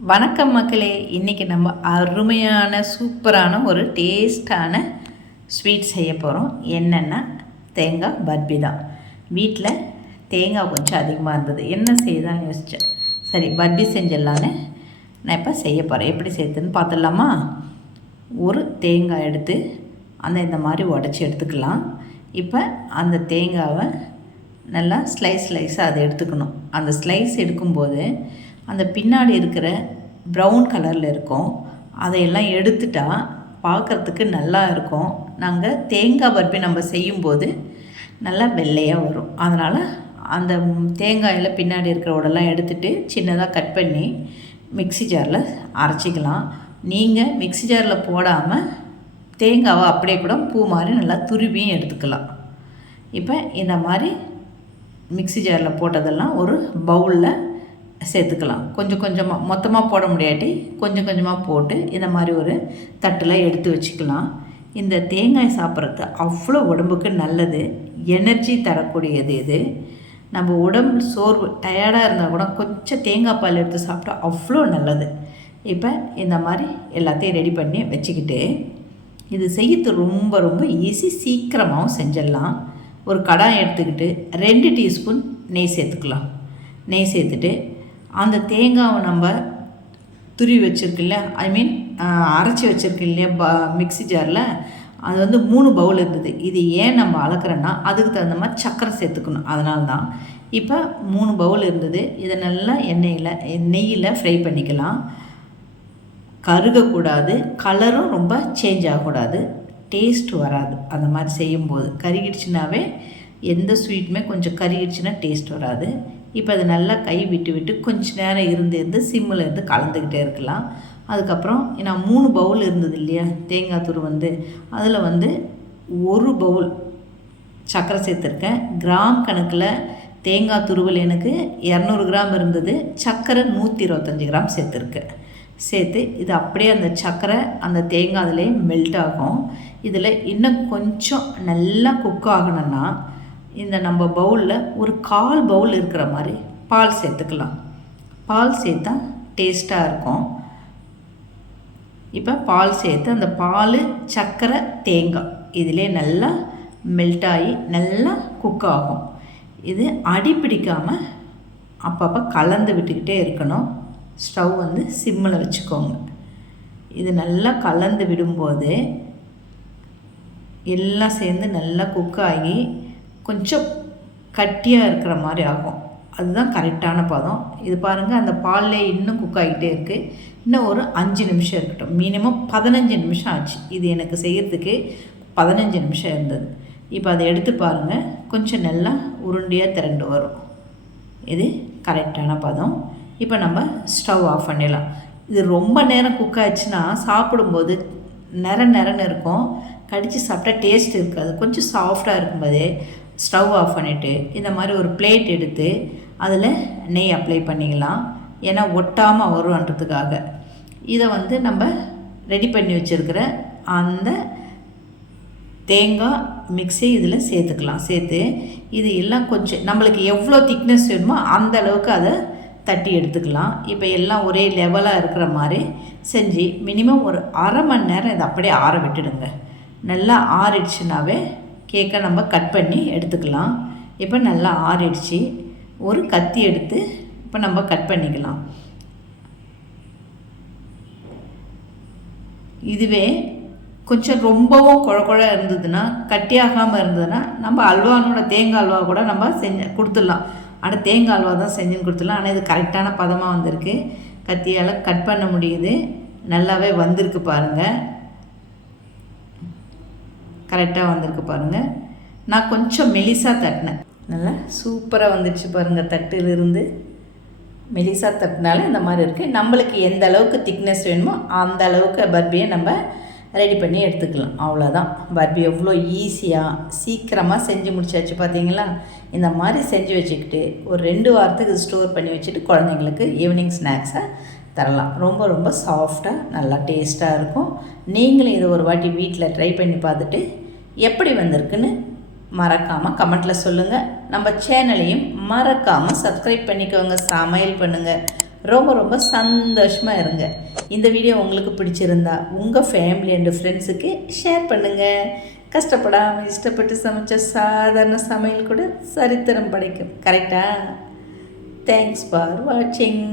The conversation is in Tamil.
வணக்கம் மக்களே. இன்றைக்கி நம்ம அருமையான சூப்பரான ஒரு டேஸ்டான ஸ்வீட் செய்ய போகிறோம். என்னென்னா தேங்காய் பர்பி தான். வீட்டில் தேங்காய் கொஞ்சம் அதிகமாக இருந்தது, என்ன செய்யுதான்னு யோசித்தேன். சரி, பர்பி செஞ்சிடலான்னு நான் இப்போ செய்ய போகிறேன். எப்படி செய்யுதுன்னு பார்த்துடலாமா? ஒரு தேங்காய் எடுத்து இந்த மாதிரி உடச்சி எடுத்துக்கலாம். இப்போ அந்த தேங்காவை நல்லா ஸ்லைஸாக அதை எடுத்துக்கணும். அந்த ஸ்லைஸ் எடுக்கும்போது அந்த பின்னாடி இருக்கிற ப்ரௌன் கலரில் இருக்கும், அதையெல்லாம் எடுத்துட்டா பார்க்குறதுக்கு நல்லா இருக்கும். நாங்கள் தேங்காய் பர்பி நம்ம செய்யும்போது நல்லா வெள்ளையாக வரும். அதனால் அந்த தேங்காயில் பின்னாடி இருக்கிறவோடெல்லாம் எடுத்துகிட்டு சின்னதாக கட் பண்ணி மிக்ஸி ஜாரில் அரைச்சிக்கலாம். நீங்கள் மிக்ஸி ஜாரில் போடாமல் தேங்காவை அப்படியே கூட பூ மாதிரி நல்லா துருவியும் எடுத்துக்கலாம். இப்போ இந்த மாதிரி மிக்ஸி ஜாரில் போட்டதெல்லாம் ஒரு பவுலில் சேர்த்துக்கலாம். கொஞ்சம் கொஞ்சமாக, மொத்தமாக போட முடியாட்டி கொஞ்சம் கொஞ்சமாக போட்டு இந்த மாதிரி ஒரு தட்டில் எடுத்து வச்சுக்கலாம். இந்த தேங்காய் சாப்பிட்றது அவ்வளோ உடம்புக்கு நல்லது, எனர்ஜி தரக்கூடியது. இது நம்ம உடம்பு சோர்வு டயர்டாக இருந்தால் கூட கொஞ்சம் தேங்காய் பால் எடுத்து சாப்பிட்டா அவ்வளோ நல்லது. இப்போ இந்த மாதிரி எல்லாத்தையும் ரெடி பண்ணி வச்சுக்கிட்டு, இது செய்யறது ரொம்ப ரொம்ப ஈஸி, சீக்கிரமாகவும் செஞ்சிடலாம். ஒரு கடாய் எடுத்துக்கிட்டு 2 டீஸ்பூன் நெய் சேர்த்துக்கலாம். நெய் சேர்த்துட்டு அந்த தேங்காவை நம்ம துருவி வச்சுருக்கில்ல, அரைச்சி வச்சுருக்கு இல்லையா மிக்ஸி ஜாரில், அது 3 பவுல் இருந்தது. இது ஏன் நம்ம அளக்குறோன்னா அதுக்கு தகுந்த மாதிரி சர்க்கரை சேர்த்துக்கணும், அதனால தான். இப்போ 3 பவுல் இருந்தது. இதை நல்லா நெய்யில் ஃப்ரை பண்ணிக்கலாம். கருகக்கூடாது, கலரும் ரொம்ப சேஞ்ச் ஆகக்கூடாது, டேஸ்ட் வராது. அந்த மாதிரி செய்யும்போது கருகிடுச்சுனாவே எந்த ஸ்வீட்டுமே கொஞ்சம் கருகிடுச்சுன்னா டேஸ்ட் வராது. இப்போ அதை நல்லா கை விட்டு கொஞ்ச நேரம் இருந்து சிம்மில் இருந்து கலந்துக்கிட்டே இருக்கலாம். அதுக்கப்புறம் நான் 3 பவுல் இருந்தது இல்லையா தேங்காய் துரு, அதில் 1 பவுல் சர்க்கரை சேர்த்துருக்கேன். கிராம் கணக்கில் தேங்காய் துருவல் எனக்கு 200 கிராம் இருந்தது, சர்க்கரை 125 கிராம் சேர்த்துருக்கேன். சேர்த்து இது அப்படியே அந்த சர்க்கரை அந்த தேங்காய் அதிலே மெல்ட் ஆகும். இதில் இன்னும் கொஞ்சம் நல்லா குக் ஆகணும்னா இந்த நம்ம பவுலில் ஒரு 1/4 பவுல் இருக்கிற மாதிரி பால் சேர்த்துக்கலாம். பால் சேர்த்தா டேஸ்ட்டாக இருக்கும். இப்போ பால் சேர்த்து அந்த பால் சர்க்கரை தேங்காய் இதிலே நல்லா மெல்ட் ஆகி நல்லா குக் ஆகும். இது அடி பிடிக்காமல் அப்பப்போ கலந்து விட்டுக்கிட்டே இருக்கணும். ஸ்டவ் சிம்மில் வச்சுக்கோங்க. இது நல்லா கலந்து விடும்போது எல்லாம் சேர்ந்து நல்லா குக் ஆகி கொஞ்சம் கட்டியாக இருக்கிற மாதிரி ஆகும். அதுதான் கரெக்டான பதம். இது பாருங்கள், அந்த பால்லே இன்னும் குக் ஆகிட்டே இருக்குது. இன்னும் ஒரு 5 நிமிஷம் இருக்கட்டும். மினிமம் 15 நிமிஷம் ஆச்சு. இது எனக்கு செய்கிறதுக்கு 15 நிமிஷம் இருந்தது. இப்போ அதை எடுத்து பாருங்கள், கொஞ்சம் நல்லா உருண்டையாக திரண்டு வரும். இது கரெக்டான பதம். இப்போ நம்ம ஸ்டவ் ஆஃப் பண்ணிடலாம். இது ரொம்ப நேரம் குக் ஆச்சுன்னா சாப்பிடும்போது நெரன்னு இருக்கும், கடித்து சாப்பிட்டா டேஸ்ட் இருக்காது. கொஞ்சம் சாஃப்டாக இருக்கும்போதே ஸ்டவ் ஆஃப் பண்ணிவிட்டு இந்த மாதிரி ஒரு பிளேட் எடுத்து அதில் நெய் அப்ளை பண்ணிக்கலாம். ஏன்னா ஒட்டாமல் வருன்றதுக்காக. இதை நம்ம ரெடி பண்ணி வச்சுருக்கிற அந்த தேங்காய் மிக்ஸி இதில் சேர்த்துக்கலாம். சேர்த்து இது எல்லாம் கொஞ்சம் நம்மளுக்கு எவ்வளோ திக்னஸ் வேணுமோ அந்த அளவுக்கு அதை தட்டி எடுத்துக்கலாம். இப்போ எல்லாம் ஒரே லெவலாக இருக்கிற மாதிரி செஞ்சு மினிமம் ஒரு அரை மணி நேரம் இதை அப்படியே ஆற விட்டுடுங்க. நல்லா ஆறிடுச்சுனாவே கேக்கை நம்ம கட் பண்ணி எடுத்துக்கலாம். இப்போ நல்லா ஆறிடுச்சு. ஒரு கத்தி எடுத்து இப்போ நம்ம கட் பண்ணிக்கலாம். இதுவே கொஞ்சம் ரொம்பவும் குழ இருந்ததுன்னா, கட்டியாகாமல் இருந்ததுன்னா நம்ம அல்வானோட தேங்காய் அல்வா கூட நம்ம செஞ்சு கொடுத்துடலாம். ஆனால் தேங்காய் அல்வா தான் செஞ்சுன்னு கொடுத்துடலாம். ஆனால் இது கரெக்டான பதமாக வந்திருக்கு. கத்தியால் கட் பண்ண முடியுது. நல்லாவே வந்திருக்கு பாருங்கள், கரெக்டாக வந்திருக்கு பாருங்கள். நான் கொஞ்சம் மெலிசாக தட்டினேன், நல்லா சூப்பராக வந்துடுச்சு பாருங்கள். தட்டிலிருந்து மெலிசாக தட்டினால இந்த மாதிரி இருக்குது. நம்மளுக்கு எந்த அளவுக்கு திக்னஸ் வேணுமோ அந்த அளவுக்கு பர்பியை நம்ம ரெடி பண்ணி எடுத்துக்கலாம். அவ்வளோதான். பர்பி எவ்வளோ ஈஸியாக சீக்கிரமாக செஞ்சு முடிச்சாச்சு பார்த்தீங்களா? இந்த மாதிரி செஞ்சு வச்சுக்கிட்டு ஒரு 2 வாரத்துக்கு ஸ்டோர் பண்ணி வச்சுட்டு குழந்தைங்களுக்கு ஈவினிங் ஸ்நாக்ஸாக தரலாம். ரொம்ப ரொம்ப சாஃப்டாக நல்லா டேஸ்ட்டாக இருக்கும். நீங்களும் இதை ஒரு வாட்டி வீட்டில் ட்ரை பண்ணி பார்த்துட்டு எப்படி வந்திருக்குன்னு மறக்காமல் கமெண்ட்டில் சொல்லுங்கள். நம்ம சேனலையும் மறக்காமல் சப்ஸ்கிரைப் பண்ணிக்கோங்க. சமையல் பண்ணுங்கள். ரொம்ப ரொம்ப சந்தோஷமாக இருங்க. இந்த வீடியோ உங்களுக்கு பிடிச்சிருந்தா உங்கள் ஃபேமிலி அண்டு ஃப்ரெண்ட்ஸுக்கு ஷேர் பண்ணுங்கள். கஷ்டப்படாமல் இஷ்டப்பட்டு சமைச்ச சாதாரண சமையல் கூட சரித்திரம் படைக்கும். கரெக்டா? தேங்க்ஸ் ஃபார் வாட்சிங்.